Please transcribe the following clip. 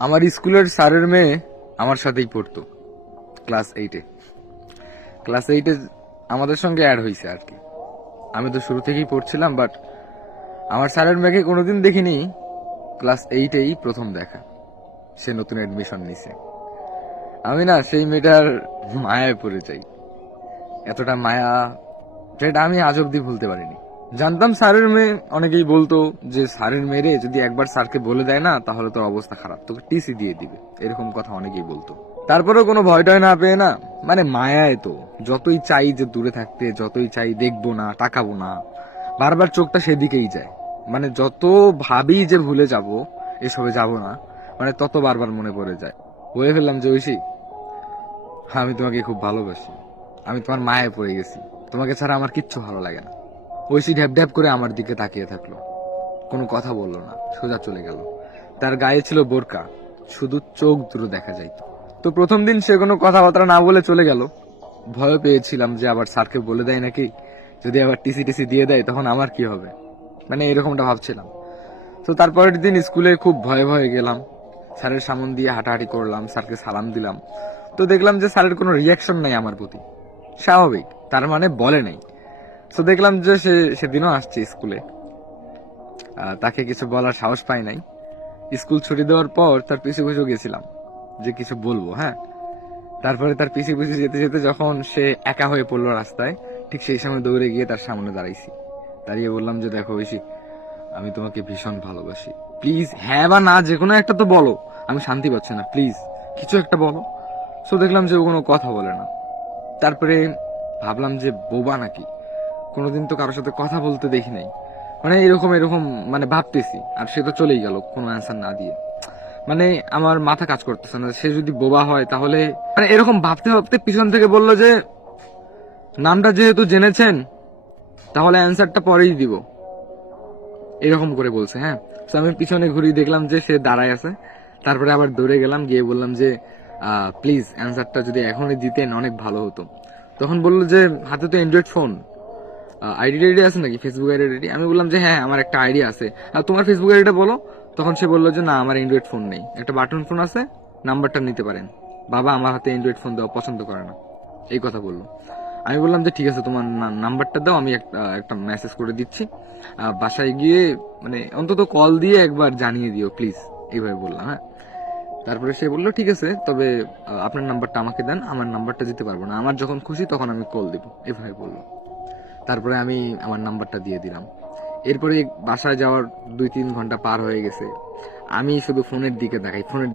আমার স্কুলের স্যারের মেয়ে আমার সাথেই পড়তো ক্লাস 8-এ। ক্লাস 8-এ আমাদের সঙ্গে অ্যাড হয়েছে আর কি। আমি তো শুরু থেকেই পড়ছিলাম, বাট আমার স্যারের মেয়েকে কোনোদিন দেখিনি। ক্লাস 8-এই প্রথম দেখা, সে নতুন অ্যাডমিশন নিছে। আমি না সেই মেয়েটার মায়ায় পড়ে যাই। এতটা মায়া যেটা আমি আজ অব্দি ভুলতে পারিনি। জানতাম স্যারের মেয়ে, অনেকেই বলতো যে স্যারের মেয়েরে যদি একবার স্যারকে বলে দেয় না তাহলে তোর অবস্থা খারাপ, তোকে টিসি দিয়ে দিবে, এরকম কথা অনেকেই বলতো। তারপরেও কোনো ভয় টয় না পেয়ে না, মানে মায়ায় তো যতই চাই যে দূরে থাকতে, যতই চাই দেখবো না, তাকাবো না, বারবার চোখটা সেদিকেই যায়। মানে যত ভাবি যে ভুলে যাব, এসবে যাব না, মানে তত বারবার মনে পড়ে যায়। বলে ফেললাম যে ঐশী, আমি তোমাকে খুব ভালোবাসি, আমি তোমার মায়ায় পড়ে গেছি, তোমাকে ছাড়া আমার কিচ্ছু ভালো লাগে না। ঐশী ঢ্যাপ ঢ্যাপ করে আমার দিকে তাকিয়ে থাকলো, কোনো কথা বললো না, সোজা চলে গেল। তার গায়ে ছিল বোরকা, শুধু চোখ দুটো দেখা যাইত। তো প্রথম দিন সে কোনো কথাবার্তা না বলে চলে গেল। ভয় পেয়েছিলাম যে আবার স্যারকে বলে দেয় নাকি, যদি আবার টিসি টিসি দিয়ে দেয় তখন আমার কি হবে, মানে এরকমটা ভাবছিলাম। তো তারপরের দিন স্কুলে খুব ভয়ে ভয়ে গেলাম, স্যারের সামন দিয়ে হাঁটাহাঁটি করলাম, স্যারকে সালাম দিলাম। তো দেখলাম যে স্যারের কোনো রিয়াকশন নাই আমার প্রতি, স্বাভাবিক, তার মানে বলে নাই। তো দেখলাম যে সে সেদিনও আসছে স্কুলে। তাকে কিছু বলার সাহস পাই নাই। স্কুল ছুটি দেওয়ার পর তার পিছু পিছু গেছিলাম যে কিছু বলবো, হ্যাঁ। তারপরে তার পিছু পিছু যেতে যেতে যখন সে একা হয়ে পড়লো রাস্তায়, ঠিক সেই সময় দৌড়ে গিয়ে তার সামনে দাঁড়াইছি। দাঁড়িয়ে বললাম যে দেখো ঐশী, আমি তোমাকে ভীষণ ভালোবাসি, প্লিজ হ্যাঁ বা না যে কোনো একটা তো বলো, আমি শান্তি পাচ্ছি না, প্লিজ কিছু একটা বলো। সো দেখলাম যে ও কোনো কথা বলে না। তারপরে ভাবলাম যে বোবা নাকি, কোনোদিন তো কারোর সাথে কথা বলতে দেখি নাই, মানে এরকম এরকম মানে ভাবতেছি, আর সে তো চলেই গেল কোনো অ্যান্সার না দিয়ে। মানে আমার মাথা কাজ করতেছে না, সে যদি বোবা হয় তাহলে, মানে এরকম ভাবতে ভাবতে পিছন থেকে বলল যে নামটা যেহেতু জেনেছেন তাহলে অ্যান্সারটা পরেই দিব, এরকম করে বলছে, হ্যাঁ। তো আমি পিছনে ঘুরি, দেখলাম যে সে দাঁড়ায় আছে। তারপরে আবার দৌড়ে গেলাম, গিয়ে বললাম যে প্লিজ অ্যান্সারটা যদি এখনই দিতেন অনেক ভালো হতো। তখন বললো যে হাতে তো অ্যান্ড্রয়েড ফোন, আইডি টাইডি আছে নাকি, ফেসবুক আইডি? আমি বললাম যে হ্যাঁ আমার একটা আইডি আছে, আর তোমার ফেসবুক আইডিটা বলো। তখন সে বললো যে না আমার অ্যান্ড্রয়েড ফোন নেই, একটা বাটন ফোন আছে, নাম্বারটা নিতে পারেন, বাবা আমার হাতে অ্যান্ড্রয়েড ফোন দেওয়া পছন্দ করে না, এই কথা বললো। আমি বললাম যে ঠিক আছে তোমার নাম্বারটা দাও, আমি একটা মেসেজ করে দিচ্ছি, বাসায় গিয়ে মানে অন্তত কল দিয়ে একবার জানিয়ে দিও প্লিজ, এইভাবে বললাম, হ্যাঁ। তারপরে সে বললো ঠিক আছে, তবে আপনার নাম্বারটা আমাকে দেন, আমার নাম্বারটা দিতে পারবো না, আমার যখন খুশি তখন আমি কল দিব, এভাবে বললো। তারপরে আমি আমার নাম্বারটা দিয়ে দিলাম। এরপরে বাসায় যাওয়ার 2-3 ঘন্টা পার হয়ে গেছে, আমি শুধু ফোনের দিকে তাকাই, ফোনের